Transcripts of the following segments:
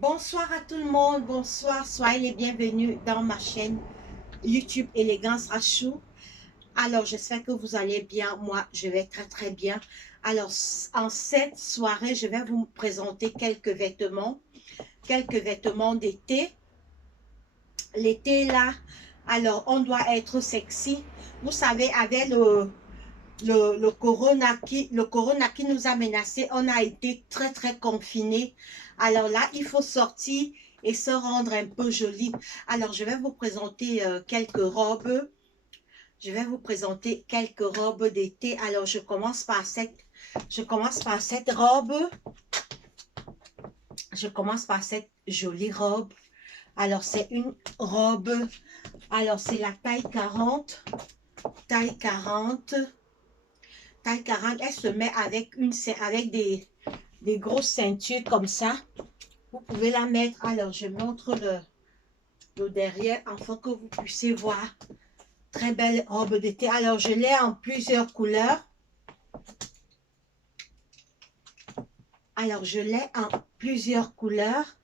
Bonsoir à tout le monde, bonsoir, soyez les bienvenus dans ma chaîne YouTube Élégance Rachou. Alors, j'espère que vous allez bien, moi je vais très bien. Alors, en cette soirée, je vais vous présenter quelques vêtements d'été. L'été là, alors on doit être sexy. Vous savez, avec le corona qui nous a menacés, on a été très confinés. Alors là, il faut sortir et se rendre un peu joli. Alors, je vais vous présenter quelques robes. Je vais vous présenter quelques robes d'été. Alors, je commence par cette robe. Je commence par cette jolie robe. Alors, c'est une robe. Alors, c'est la taille 40. Taille 40. Taille 40, elle se met avec des grosses ceintures comme ça. Vous pouvez la mettre. Alors, je montre le derrière afin que vous puissiez voir. Très belle robe d'été. Alors, je l'ai en plusieurs couleurs. Alors, je l'ai en plusieurs couleurs.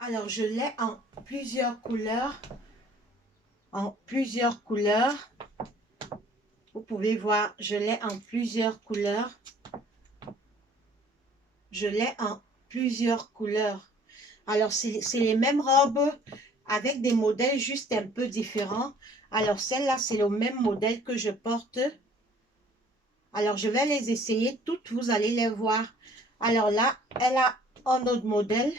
Alors, je l'ai en plusieurs couleurs. En plusieurs couleurs. Vous pouvez voir, je l'ai en plusieurs couleurs. Je l'ai en plusieurs couleurs. Alors, c'est les mêmes robes avec des modèles juste un peu différents. Alors, celle-là, c'est le même modèle que je porte. Alors, je vais les essayer toutes. Vous allez les voir. Alors là, elle a un autre modèle.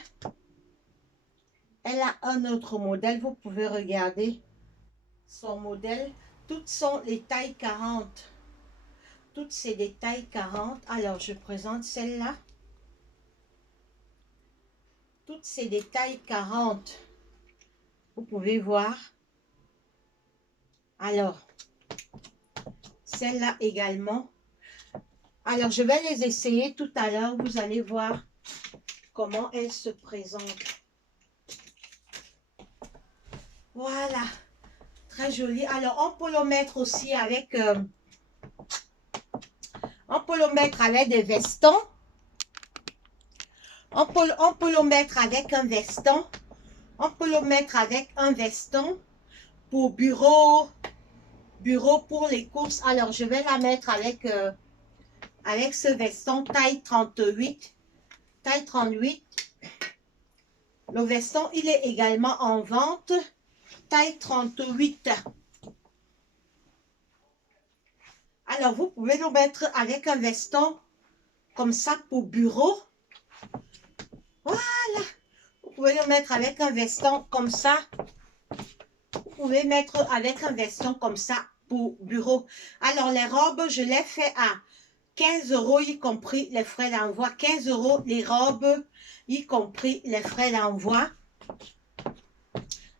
Elle a un autre modèle. Vous pouvez regarder son modèle. Toutes sont les tailles 40. Toutes, c'est des tailles 40. Alors, je présente celle-là. Toutes, c'est des tailles 40. Vous pouvez voir. Alors, celle-là également. Alors, je vais les essayer tout à l'heure. Vous allez voir comment elles se présentent. Voilà. Très joli. Alors, on peut le mettre aussi avec... on peut le mettre avec des vestons. On peut le mettre avec un veston. On peut le mettre avec un veston pour bureau pour les courses. Alors, je vais la mettre avec ce veston taille 38. Taille 38. Le veston, il est également en vente. Taille 38. Alors, vous pouvez le mettre avec un veston comme ça pour bureau. Voilà. Vous pouvez le mettre avec un veston comme ça. Vous pouvez mettre avec un veston comme ça pour bureau. Alors, les robes, je les fais à 15 €, y compris les frais d'envoi. 15 € les robes, y compris les frais d'envoi.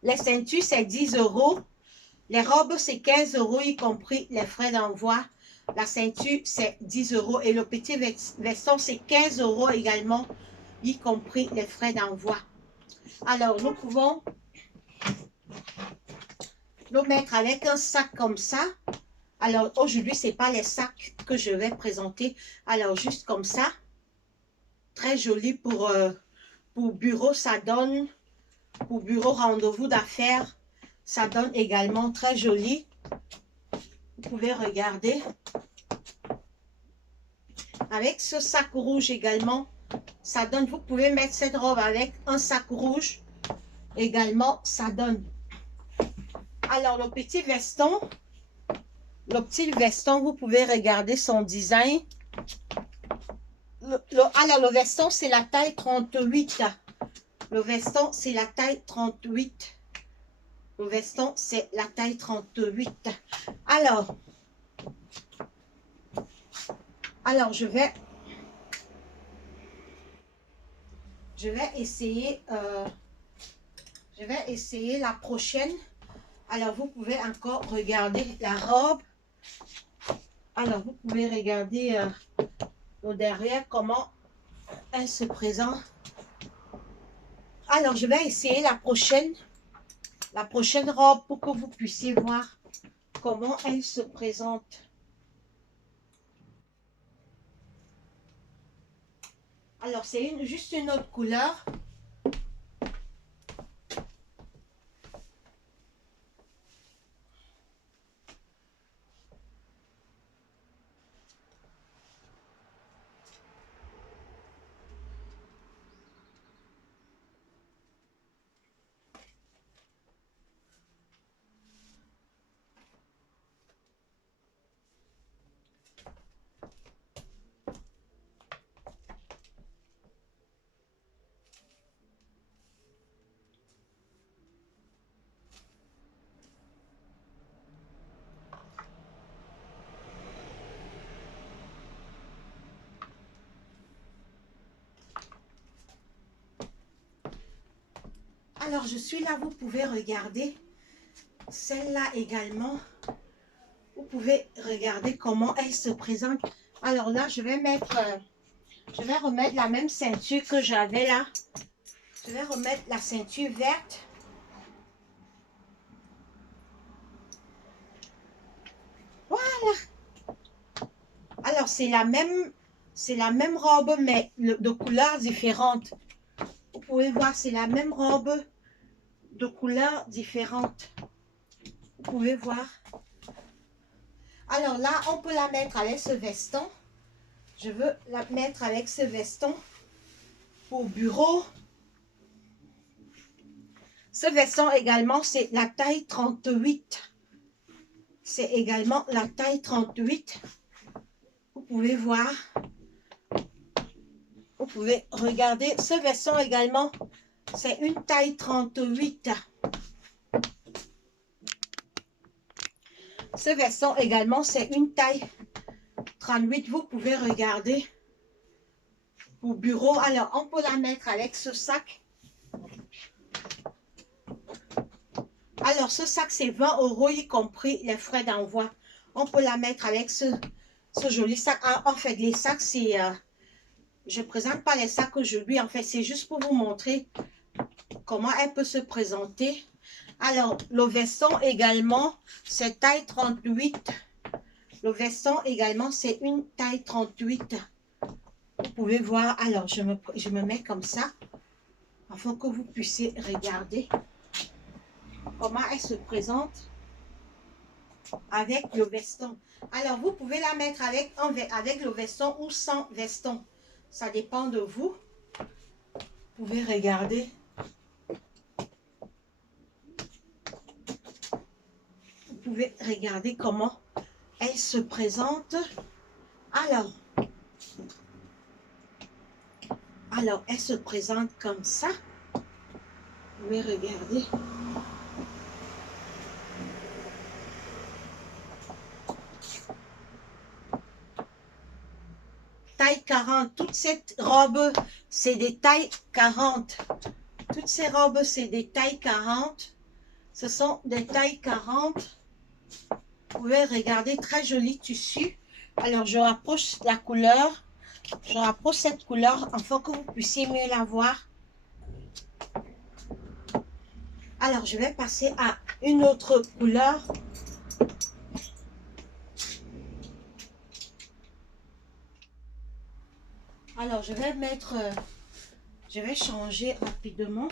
Les ceintures, c'est 10 €. Les robes, c'est 15 €, y compris les frais d'envoi. La ceinture, c'est 10 €. Et le petit veston, c'est 15 € également, y compris les frais d'envoi. Alors, nous pouvons le mettre avec un sac comme ça. Alors, aujourd'hui, ce n'est pas les sacs que je vais présenter. Alors, juste comme ça. Très joli pour bureau, ça donne. Pour bureau, rendez-vous d'affaires, ça donne également très joli. Vous pouvez regarder. Avec ce sac rouge également, ça donne. Vous pouvez mettre cette robe avec un sac rouge. Également, ça donne. Alors, le petit veston, vous pouvez regarder son design. Alors, le veston, c'est la taille 38. Le veston, c'est la taille 38. Le veston, c'est la taille 38. Alors, je vais essayer la prochaine. Alors, vous pouvez encore regarder la robe. Alors, vous pouvez regarder au derrière comment elle se présente. Alors, je vais essayer la prochaine robe pour que vous puissiez voir comment elle se présente. Alors, c'est juste une autre couleur. Alors, je suis là, vous pouvez regarder. Celle-là également, vous pouvez regarder comment elle se présente. Alors là, je vais remettre la même ceinture que j'avais là. Je vais remettre la ceinture verte. Voilà. Alors, c'est la même robe, mais de couleurs différentes. Vous pouvez voir, c'est la même robe de couleurs différentes. Vous pouvez voir. Alors là, on peut la mettre avec ce veston. Je veux la mettre avec ce veston pour bureau. Ce veston également, c'est la taille 38. C'est également la taille 38. Vous pouvez voir. Vous pouvez regarder. Ce veston également, c'est une taille 38. Ce veston également, c'est une taille 38. Vous pouvez regarder. Pour bureau. Alors, on peut la mettre avec ce sac. Alors, ce sac, c'est 20 €, y compris les frais d'envoi. On peut la mettre avec ce joli sac. En fait, les sacs, c'est... je ne présente pas les sacs aujourd'hui. En fait, c'est juste pour vous montrer comment elle peut se présenter. Alors, le veston également, c'est taille 38. Le veston également, c'est une taille 38. Vous pouvez voir. Alors, je me mets comme ça, afin que vous puissiez regarder comment elle se présente avec le veston. Alors, vous pouvez la mettre avec le veston ou sans veston. Ça dépend de vous. Vous pouvez regarder. Vous pouvez regarder comment elle se présente. Alors, elle se présente comme ça. Vous pouvez regarder. Taille 40. Toute cette robe, c'est des tailles 40. Toutes ces robes, c'est des tailles 40. Ce sont des tailles 40. Vous pouvez regarder, très joli tissu. Alors, je rapproche la couleur. Je rapproche cette couleur afin que vous puissiez mieux la voir. Alors, je vais passer à une autre couleur. Alors, je vais changer rapidement.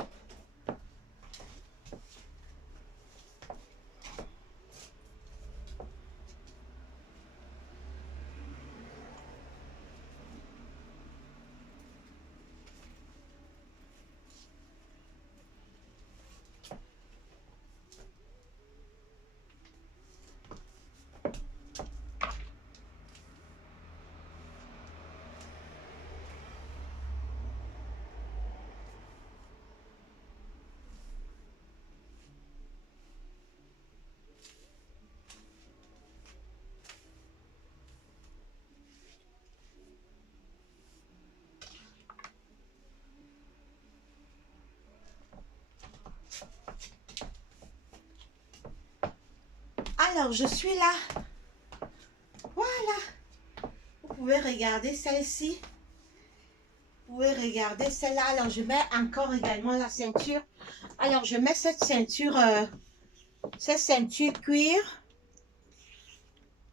Alors, je suis là. Voilà. Vous pouvez regarder celle-ci. Vous pouvez regarder celle-là. Alors, je mets encore également la ceinture. Alors, je mets cette ceinture cuir.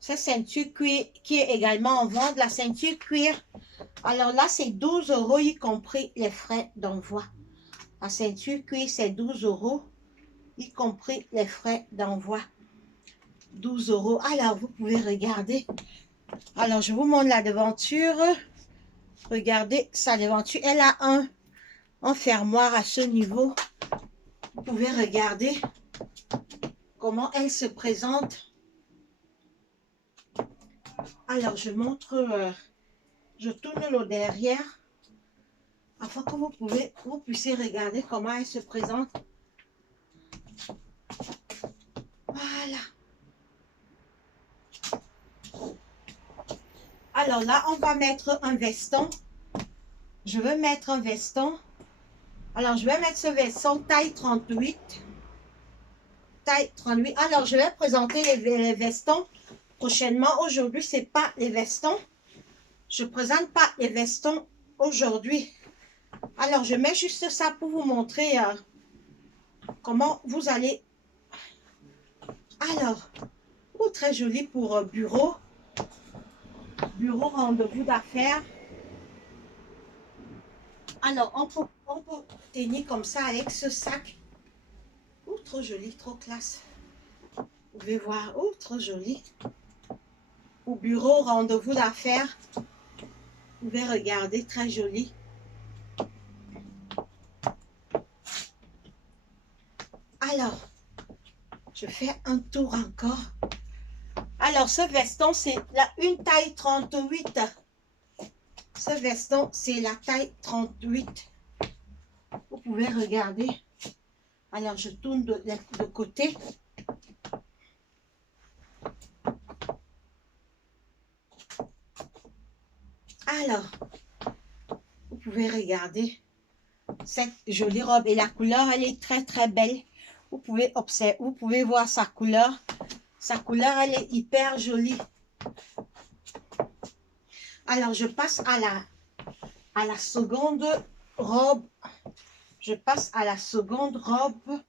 Cette ceinture cuir qui est également en vente, la ceinture cuir. Alors là, c'est 12 euros, y compris les frais d'envoi. La ceinture cuir, c'est 12 euros, y compris les frais d'envoi. 12 euros. Alors, vous pouvez regarder. Alors, je vous montre la devanture. Regardez sa devanture. Elle a un fermoir à ce niveau. Vous pouvez regarder comment elle se présente. Alors, je montre, je tourne le derrière afin que vous puissiez regarder comment elle se présente. Voilà. Alors là, on va mettre un veston. Je veux mettre un veston. Alors, je vais mettre ce veston taille 38. Taille 38. Alors, je vais présenter les vestons prochainement. Aujourd'hui, ce n'est pas les vestons. Je ne présente pas les vestons aujourd'hui. Alors, je mets juste ça pour vous montrer comment vous allez. Alors, très joli pour bureau. Bureau, rendez-vous d'affaires. Alors, on peut tenir comme ça avec ce sac. Oh, trop joli, trop classe. Vous pouvez voir, oh, trop joli. Au bureau, rendez-vous d'affaires. Vous pouvez regarder, très joli. Alors, je fais un tour encore. Alors, ce veston, c'est une taille 38. Ce veston, c'est la taille 38. Vous pouvez regarder. Alors, je tourne de côté. Alors, vous pouvez regarder cette jolie robe. Et la couleur, elle est très, très belle. Vous pouvez observer, vous pouvez voir sa couleur. Sa couleur, elle est hyper jolie. Alors, je passe à la seconde robe. Je passe à la seconde robe.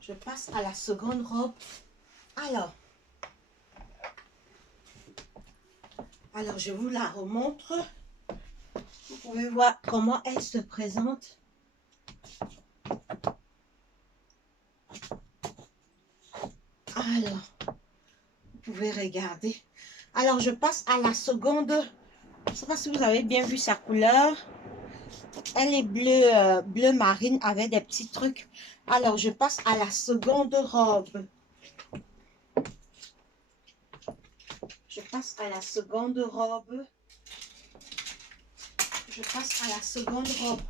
Je passe à la seconde robe. Alors, je vous la remontre. Vous pouvez voir comment elle se présente. Alors, vous pouvez regarder. Alors, je passe à la seconde. Je ne sais pas si vous avez bien vu sa couleur. Elle est bleu marine avec des petits trucs. Alors, je passe à la seconde robe. Je passe à la seconde robe. Je passe à la seconde robe.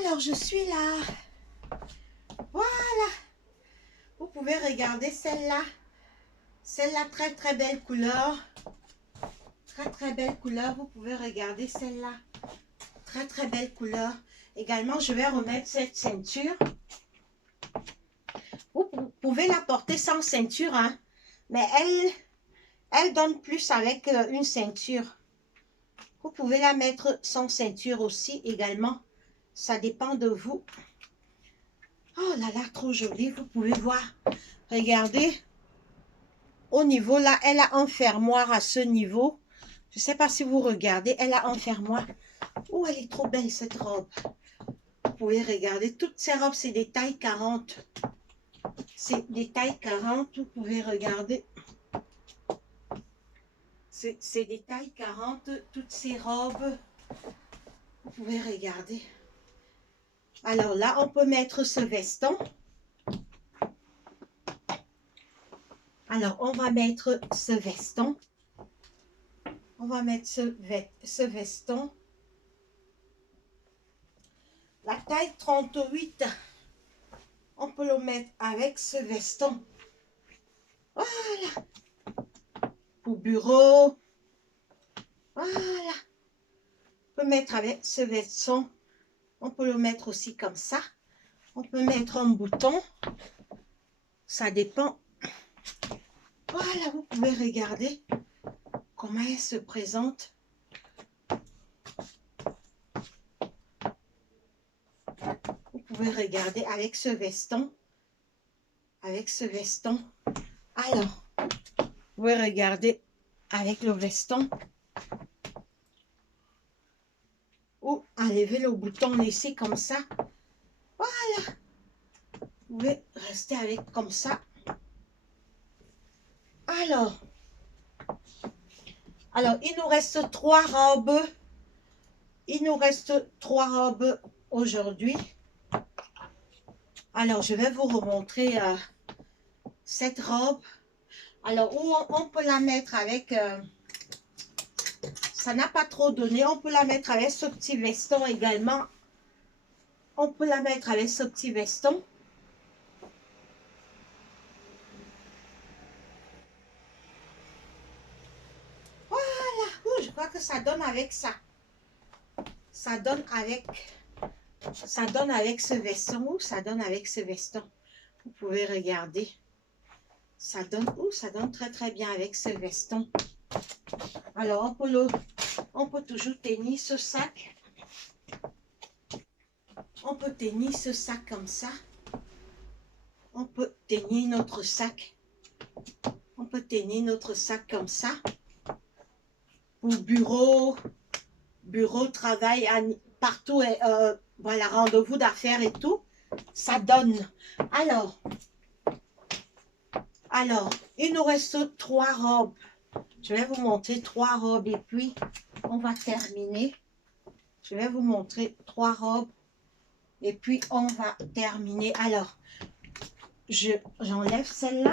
Alors, je suis là. Voilà. Vous pouvez regarder celle-là. Celle-là, très très belle couleur. Très très belle couleur. Vous pouvez regarder celle-là. Très très belle couleur. Également, je vais remettre cette ceinture. Vous pouvez la porter sans ceinture, hein. Mais elle donne plus avec une ceinture. Vous pouvez la mettre sans ceinture aussi également. Ça dépend de vous. Oh là là, trop jolie. Vous pouvez voir. Regardez. Au niveau là, elle a un fermoir à ce niveau. Je ne sais pas si vous regardez. Elle a un fermoir. Oh, elle est trop belle cette robe. Vous pouvez regarder. Toutes ces robes, c'est des tailles 40. C'est des tailles 40. Vous pouvez regarder. C'est des tailles 40. Toutes ces robes. Vous pouvez regarder. Alors là, on peut mettre ce veston. Alors, on va mettre ce veston. On va mettre ce veston. La taille 38, on peut le mettre avec ce veston. Voilà. Pour bureau. Voilà. On peut mettre avec ce veston. On peut le mettre aussi comme ça. On peut mettre un bouton. Ça dépend. Voilà, vous pouvez regarder comment elle se présente. Vous pouvez regarder avec ce veston. Avec ce veston. Alors, vous pouvez regarder avec le veston. Ou enlever le bouton, laisser comme ça. Voilà. Vous pouvez rester avec comme ça. Alors, il nous reste 3 robes. Il nous reste 3 robes aujourd'hui. Alors, je vais vous remontrer cette robe. Alors, où on peut la mettre avec... ça n'a pas trop donné. On peut la mettre avec ce petit veston également. On peut la mettre avec ce petit veston. Voilà. Ouh, je crois que ça donne avec ça. Ça donne avec ce veston. Ouh, ça donne avec ce veston. Vous pouvez regarder. Ça donne très très bien avec ce veston. Alors, on peut toujours tenir ce sac. On peut tenir ce sac comme ça. On peut tenir notre sac. On peut tenir notre sac comme ça. Pour bureau, travail, partout, voilà, rendez-vous d'affaires et tout. Ça donne. Alors, il nous reste 3 robes. Je vais vous montrer 3 robes et puis on va terminer. Je vais vous montrer 3 robes et puis on va terminer. Alors, j'enlève celle-là.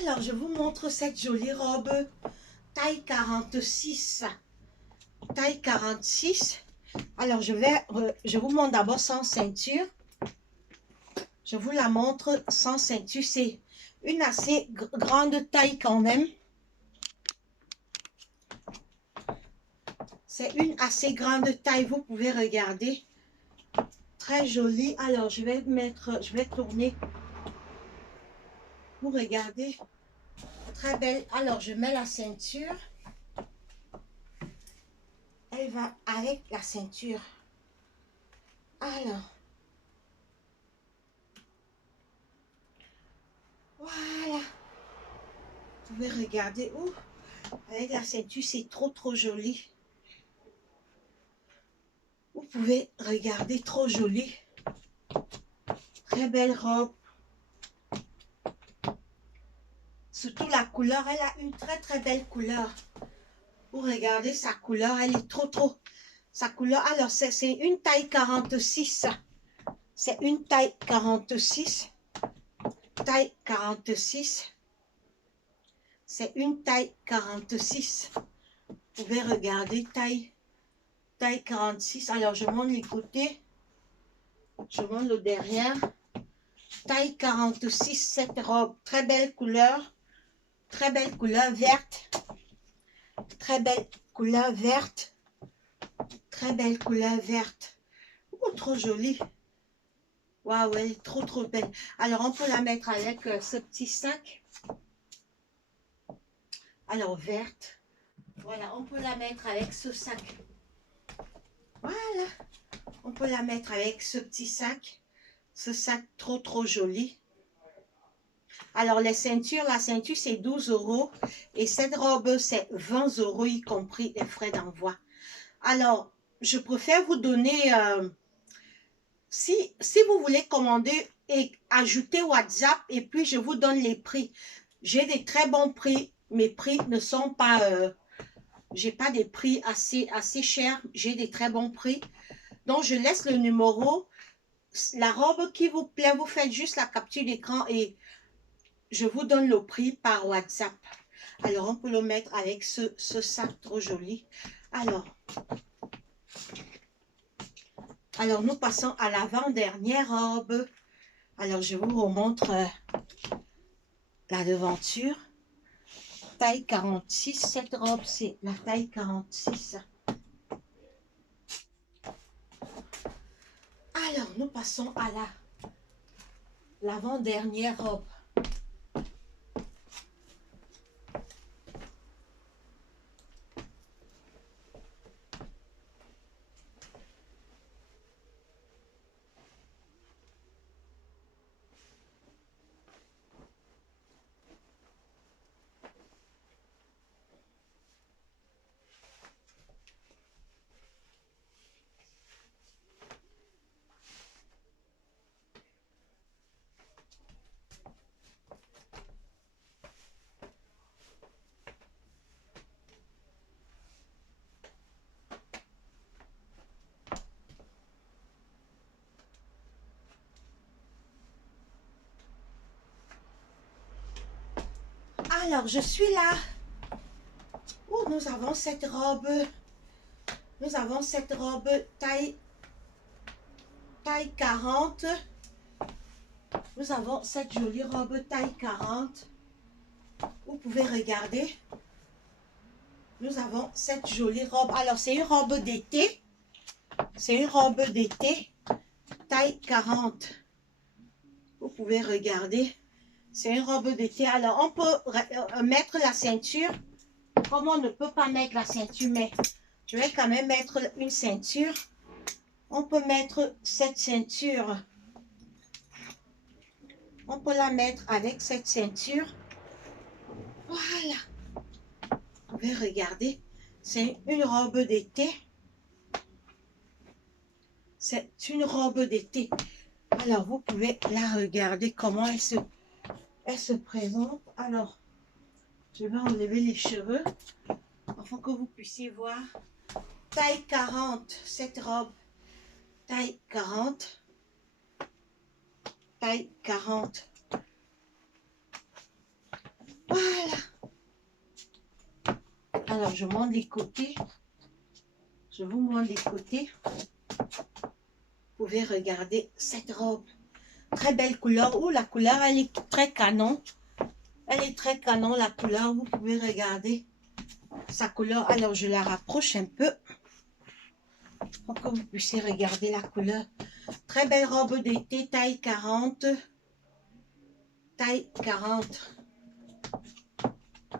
Alors, je vous montre cette jolie robe taille 46. Taille 46. Alors, je vous montre d'abord sans ceinture. Je vous la montre sans ceinture. C'est une assez grande taille quand même. C'est une assez grande taille. Vous pouvez regarder. Très jolie. Alors, je vais tourner. Vous regardez. Très belle. Alors, je mets la ceinture. Elle va avec la ceinture. Alors. Voilà. Vous pouvez regarder. Ouh, avec la ceinture, c'est trop, trop joli. Vous pouvez regarder, trop joli. Très belle robe. Surtout la couleur, elle a une très, très belle couleur. Vous regardez sa couleur, elle est trop, trop. Sa couleur, alors c'est une taille 46. C'est une taille 46. Taille 46. C'est une taille 46. Vous pouvez regarder, taille 46. Alors, je monte les côtés. Je monte le derrière. Taille 46, cette robe. Très belle couleur. Très belle couleur verte. Très belle couleur verte. Très belle couleur verte. Oh, trop jolie. Waouh, elle est trop, trop belle. Alors, on peut la mettre avec ce petit sac. Alors, verte. Voilà, on peut la mettre avec ce sac. Voilà, on peut la mettre avec ce petit sac. Ce sac trop joli. Alors les ceintures, la ceinture c'est 12 € et cette robe c'est 20 € y compris les frais d'envoi. Alors, je préfère vous donner, si vous voulez commander et ajouter WhatsApp et puis je vous donne les prix. J'ai des très bons prix, mes prix ne sont pas, j'ai pas des prix assez chers, j'ai des très bons prix. Donc je laisse le numéro, la robe qui vous plaît, vous faites juste la capture d'écran et je vous donne le prix par WhatsApp. Alors, on peut le mettre avec ce sac trop joli. Alors, nous passons à l'avant-dernière robe. Alors, je vous remontre la devanture. Taille 46. Cette robe, c'est la taille 46. Alors, nous passons à l'avant-dernière robe. Alors, je suis là. Oh, nous avons cette robe. Nous avons cette robe taille 40. Nous avons cette jolie robe taille 40. Vous pouvez regarder. Nous avons cette jolie robe. Alors, c'est une robe d'été. C'est une robe d'été taille 40. Vous pouvez regarder. C'est une robe d'été. Alors, on peut mettre la ceinture. Comme on ne peut pas mettre la ceinture, mais je vais quand même mettre une ceinture. On peut mettre cette ceinture. On peut la mettre avec cette ceinture. Voilà. Vous pouvez regarder. C'est une robe d'été. C'est une robe d'été. Alors, vous pouvez la regarder comment elle se présente. Alors, je vais enlever les cheveux afin que vous puissiez voir. Taille 40, cette robe. Taille 40. Taille 40. Voilà. Alors, je monte les côtés. Je vous montre les côtés. Vous pouvez regarder cette robe. Très belle couleur. Oh, la couleur, elle est très canon. Elle est très canon, la couleur. Vous pouvez regarder sa couleur. Alors, je la rapproche un peu pour que vous puissiez regarder la couleur. Très belle robe d'été, taille 40. Taille 40.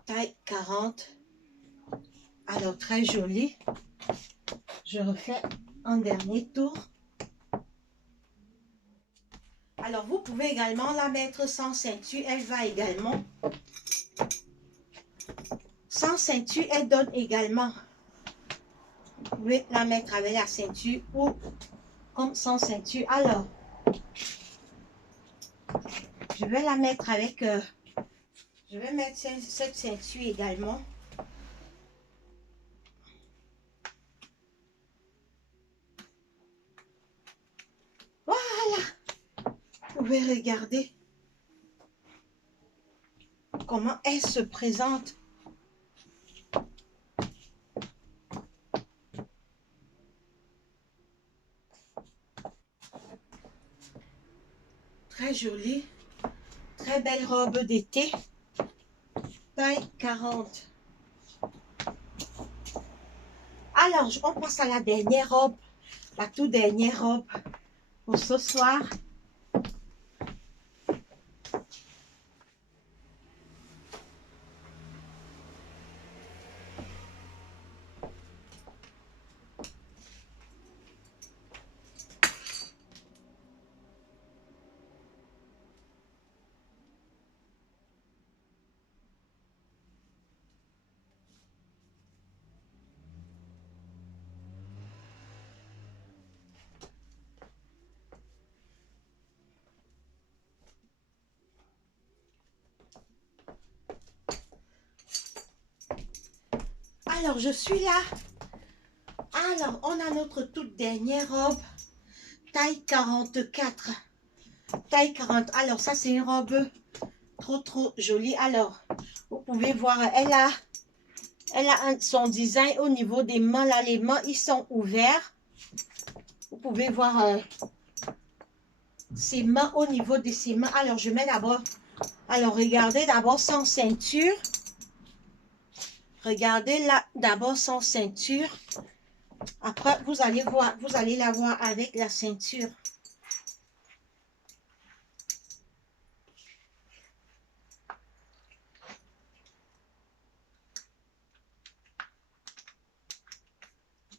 Taille 40. Alors, très jolie. Je refais un dernier tour. Alors, vous pouvez également la mettre sans ceinture. Elle va également. Sans ceinture, elle donne également. Vous pouvez la mettre avec la ceinture ou comme sans ceinture. Alors, je vais la mettre avec... je vais mettre cette ceinture également. Voilà. Vous pouvez regarder comment elle se présente. Très jolie. Très belle robe d'été. Taille 40. Alors, on passe à la dernière robe. La toute dernière robe pour ce soir. Alors, je suis là. Alors, on a notre toute dernière robe. Taille 44. Taille 40. Alors, ça, c'est une robe trop jolie. Alors, vous pouvez voir, elle a son design au niveau des mains. Là, les mains, ils sont ouverts. Vous pouvez voir ses mains au niveau de ses mains. Alors, je mets d'abord... Alors, regardez d'abord sans ceinture. Regardez là, d'abord sans ceinture. Après, vous allez voir, vous allez la voir avec la ceinture.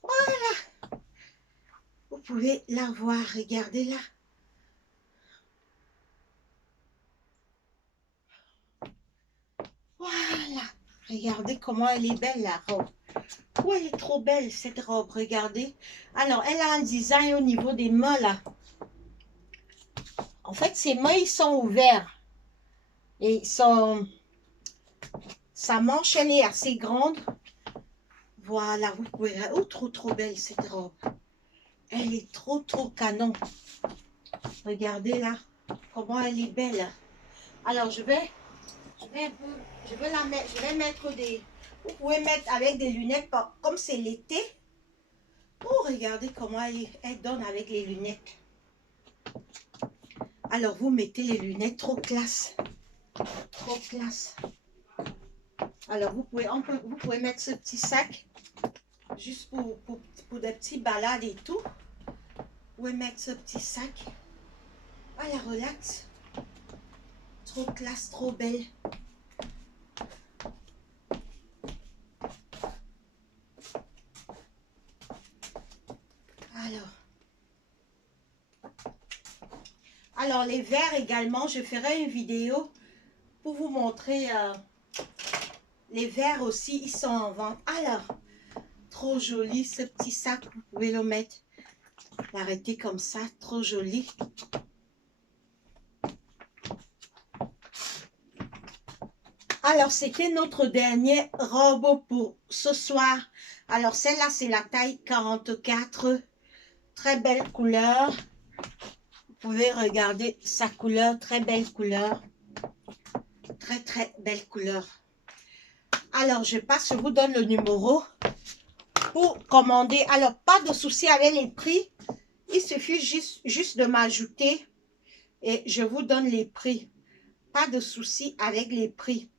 Voilà. Vous pouvez la voir, regardez là. Voilà. Regardez comment elle est belle, la robe. Oh, elle est trop belle, cette robe, regardez. Alors, elle a un design au niveau des mains, là. En fait, ses mains, ils sont ouverts. Et sa manche, elle est assez grande. Voilà, vous pouvez... Oh, trop belle, cette robe. Elle est trop canon. Regardez, là, comment elle est belle. Alors, je vais mettre des... Vous pouvez mettre avec des lunettes, comme c'est l'été. Oh, regardez comment elle donne avec les lunettes. Alors, vous mettez les lunettes, trop classe. Trop classe. Alors, vous pouvez mettre ce petit sac, juste pour des petits balades et tout. Vous pouvez mettre ce petit sac. Voilà, relax. Trop classe, trop belle. Alors, les verres également, je ferai une vidéo pour vous montrer les verres aussi, ils sont en vente. Alors, trop joli ce petit sac, vous pouvez le mettre, l'arrêter comme ça, trop joli. Alors, c'était notre dernière robe pour ce soir. Alors, celle-là, c'est la taille 44. Très belle couleur. Vous pouvez regarder sa couleur, très belle couleur. Très belle couleur. Alors, je passe, je vous donne le numéro pour commander. Alors, pas de souci avec les prix. Il suffit juste de m'ajouter et je vous donne les prix. Pas de souci avec les prix.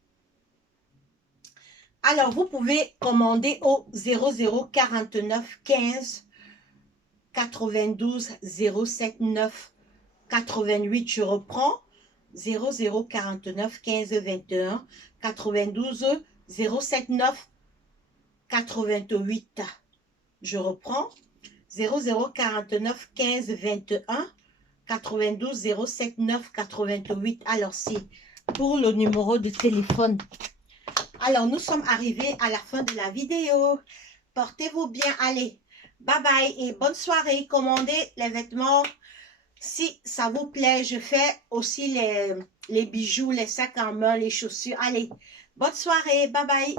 Alors, vous pouvez commander au 0049 15 92 07 9 88. Je reprends 0049 15 21 92 07 9 88. Je reprends 0049 15 21 92 07 9 88. Alors, c'est pour le numéro de téléphone. Alors, nous sommes arrivés à la fin de la vidéo. Portez-vous bien. Allez, bye bye et bonne soirée. Commandez les vêtements. Si ça vous plaît, je fais aussi les bijoux, les sacs en main, les chaussures. Allez, bonne soirée. Bye bye.